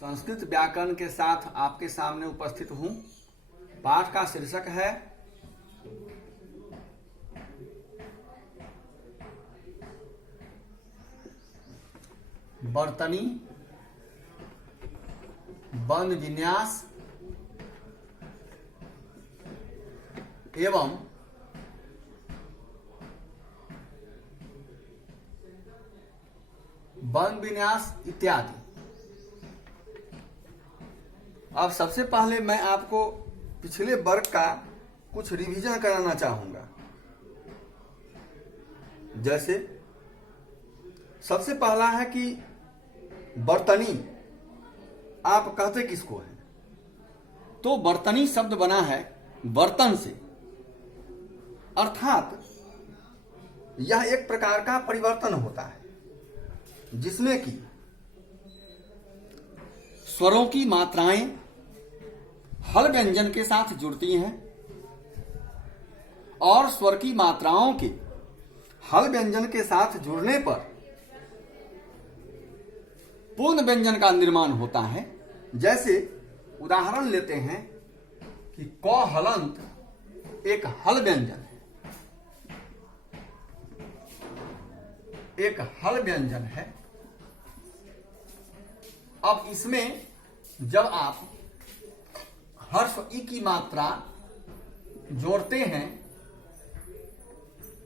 संस्कृत व्याकरण के साथ आपके सामने उपस्थित हूं। पाठ का शीर्षक है वर्तनी बंद विन्यास एवं बंद विन्यास इत्यादि। अब सबसे पहले मैं आपको पिछले वर्ग का कुछ रिवीजन कराना चाहूंगा। जैसे सबसे पहला है कि बर्तनी आप कहते किसको है? तो बर्तनी शब्द बना है बर्तन से, अर्थात यह एक प्रकार का परिवर्तन होता है जिसमें कि स्वरों की मात्राएं हल व्यंजन के साथ जुड़ती हैं और स्वर की मात्राओं के हल व्यंजन के साथ जुड़ने पर पूर्ण व्यंजन का निर्माण होता है। जैसे उदाहरण लेते हैं कि क हलंत एक हल व्यंजन है, एक हल व्यंजन है। अब इसमें जब आप हर्ष ई की मात्रा जोड़ते हैं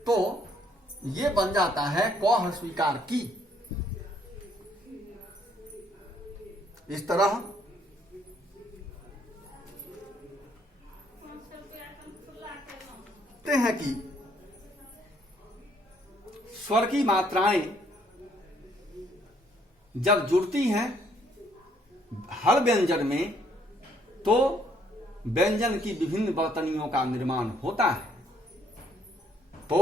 तो ये बन जाता है क हस्वीकार की। इस तरह कहते हैं कि स्वर की मात्राएं जब जुड़ती हैं हल व्यंजन में तो व्यंजन की विभिन्न वर्तनियों का निर्माण होता है। तो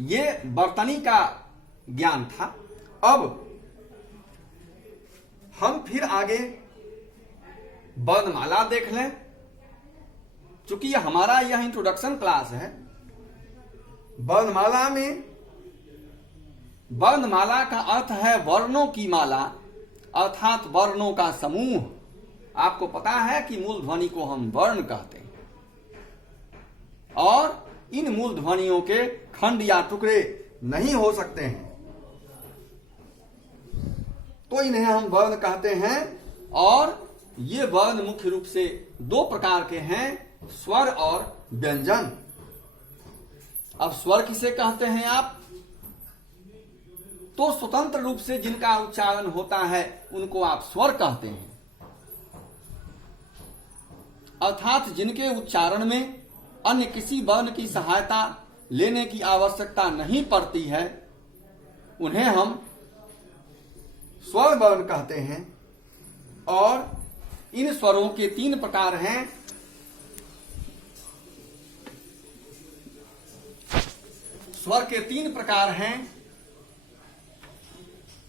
ये वर्तनी का ज्ञान था। अब हम फिर आगे वर्णमाला देख लें। चूंकि हमारा यह इंट्रोडक्शन क्लास है, वर्णमाला में वर्णमाला का अर्थ है वर्णों की माला, अर्थात वर्णों का समूह। आपको पता है कि मूल ध्वनि को हम वर्ण कहते हैं और इन मूल ध्वनियों के खंड या टुकड़े नहीं हो सकते हैं, तो इन्हें हम वर्ण कहते हैं। और ये वर्ण मुख्य रूप से दो प्रकार के हैं, स्वर और व्यंजन। अब स्वर किसे कहते हैं आप? तो स्वतंत्र रूप से जिनका उच्चारण होता है उनको आप स्वर कहते हैं, अर्थात जिनके उच्चारण में अन्य किसी वर्ण की सहायता लेने की आवश्यकता नहीं पड़ती है उन्हें हम स्वर वर्ण कहते हैं। और इन स्वरों के तीन प्रकार हैं। स्वर के तीन प्रकार हैं,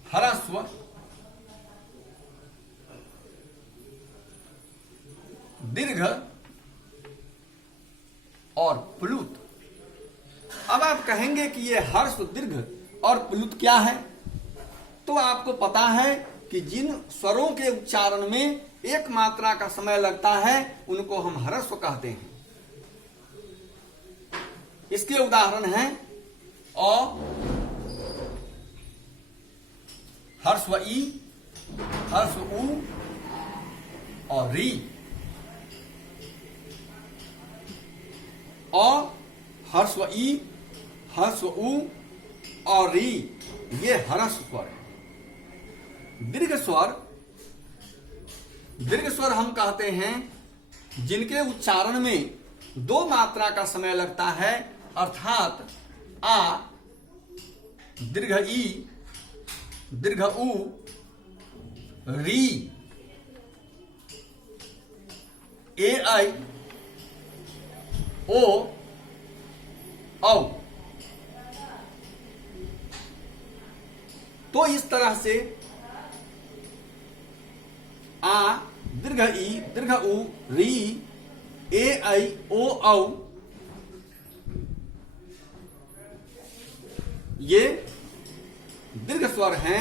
ह्रस्व, दीर्घ और प्लुत। अब आप कहेंगे कि ये ह्रस्व, दीर्घ और प्लुत क्या है? तो आपको पता है कि जिन स्वरों के उच्चारण में एक मात्रा का समय लगता है उनको हम ह्रस्व कहते हैं। इसके उदाहरण हैं अ, ह्रस्व ई, ह्रस्व उ और री। अ, ह्रस्व ई, ह्रस्व उ और री ये ह्रस्व स्वर है। दीर्घ स्वर हम कहते हैं जिनके उच्चारण में दो मात्रा का समय लगता है, अर्थात आ, दीर्घ ई, दीर्घ उ, री, ए आई, ओ, औ। तो इस तरह से आ, दीर्घ ई, दीर्घ उ, री, ए आई, ओ, औ ये दीर्घ स्वर हैं।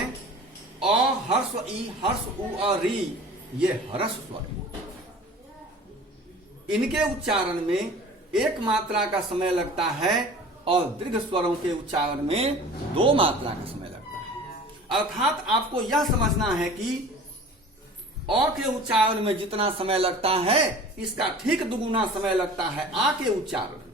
अ, हर्ष ई, हर्ष उ और री ये हर्ष स्वर है। इनके उच्चारण में एक मात्रा का समय लगता है और दीर्घ स्वरों के उच्चारण में 2 मात्रा का समय लगता है। अर्थात आपको यह समझना है कि अ के उच्चारण में जितना समय लगता है इसका ठीक दुगुना समय लगता है आ के उच्चारण में।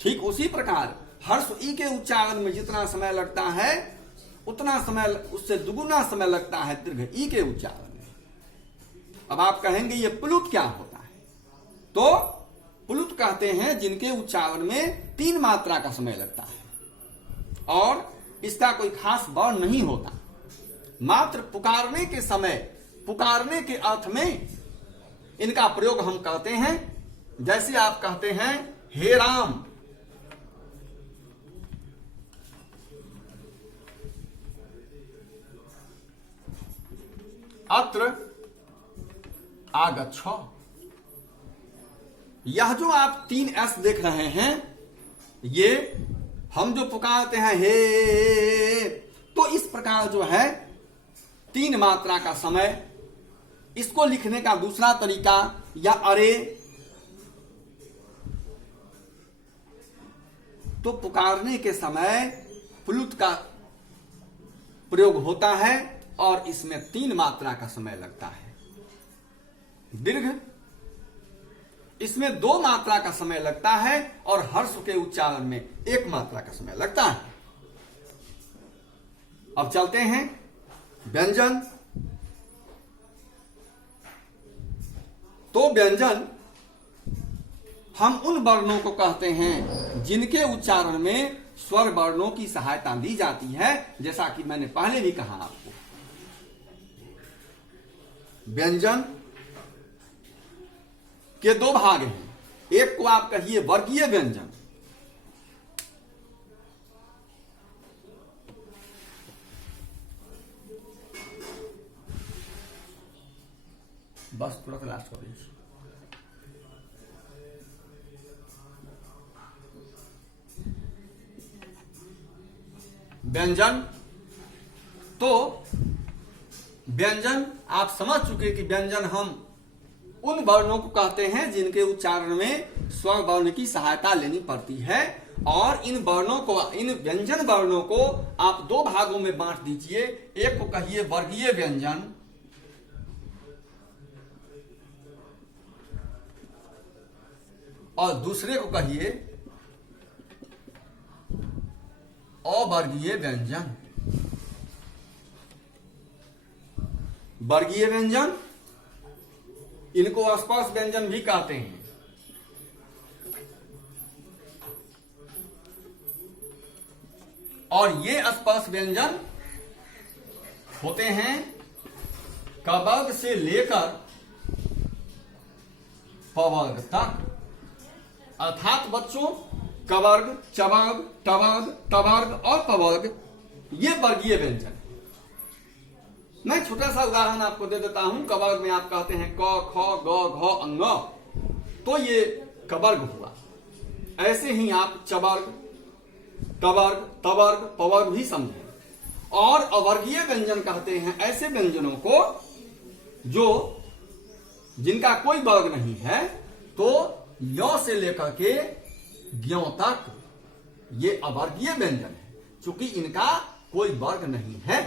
ठीक उसी प्रकार हर्ष ई के उच्चारण में जितना समय लगता है उतना समय, उससे दुगुना समय लगता है दीर्घ ई के उच्चारण में। अब आप कहेंगे ये प्लुत क्या होता है? तो प्लुत कहते हैं जिनके उच्चारण में 3 मात्रा का समय लगता है और इसका कोई खास वर्ण नहीं होता। मात्र पुकारने के समय, पुकारने के अर्थ में इनका प्रयोग हम कहते हैं। जैसे आप कहते हैं हे राम, अत्र आगच्छ। यह जो आप 3 एस देख रहे हैं, ये हम जो पुकारते हैं हे, तो इस प्रकार जो है 3 मात्रा का समय। इसको लिखने का दूसरा तरीका या अरे, तो पुकारने के समय प्लुत का प्रयोग होता है और इसमें 3 मात्रा का समय लगता है। दीर्घ इसमें 2 मात्रा का समय लगता है और हर्ष के उच्चारण में 1 मात्रा का समय लगता है। अब चलते हैं व्यंजन। तो व्यंजन हम उन वर्णों को कहते हैं जिनके उच्चारण में स्वर वर्णों की सहायता ली जाती है, जैसा कि मैंने पहले भी कहा आपको। व्यंजन के 2 भाग हैं। एक को आप कहिए वर्गीय व्यंजन, बस तुरंत लास्ट कर लीजिए। व्यंजन, तो व्यंजन आप समझ चुके कि व्यंजन हम उन वर्णों को कहते हैं जिनके उच्चारण में स्वर वर्ण की सहायता लेनी पड़ती है। और इन वर्णों को, इन व्यंजन वर्णों को आप 2 भागों में बांट दीजिए। एक को कहिए वर्गीय व्यंजन और दूसरे को कहिए अवर्गीय व्यंजन। वर्गीय व्यंजन, इनको स्पर्श व्यंजन भी कहते हैं। और ये स्पर्श व्यंजन होते हैं कवर्ग से लेकर पवर्ग तक। अर्थात बच्चों, कवर्ग, चवर्ग, टवर्ग, तवर्ग और पवर्ग ये वर्गीय व्यंजन। मैं छोटा सा उदाहरण आपको दे देता हूं। कवर्ग में आप कहते हैं क, ख, ग, घ, अंग, तो ये कवर्ग हुआ। ऐसे ही आप चवर्ग, टवर्ग, तवर्ग, पवर्ग भी समझें। और अवर्गीय व्यंजन कहते हैं ऐसे व्यंजनों को जो जिनका कोई वर्ग नहीं है, तो य से लेकर के ज्ञ तक ये अवर्गीय व्यंजन है, चूंकि इनका कोई वर्ग नहीं है।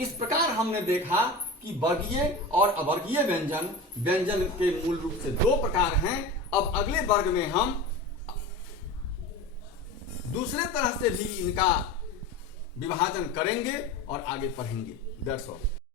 इस प्रकार हमने देखा कि वर्गीय और अवर्गीय व्यंजन, व्यंजन के मूल रूप से 2 प्रकार हैं। अब अगले वर्ग में हम दूसरे तरह से भी इनका विभाजन करेंगे और आगे पढ़ेंगे। That's all.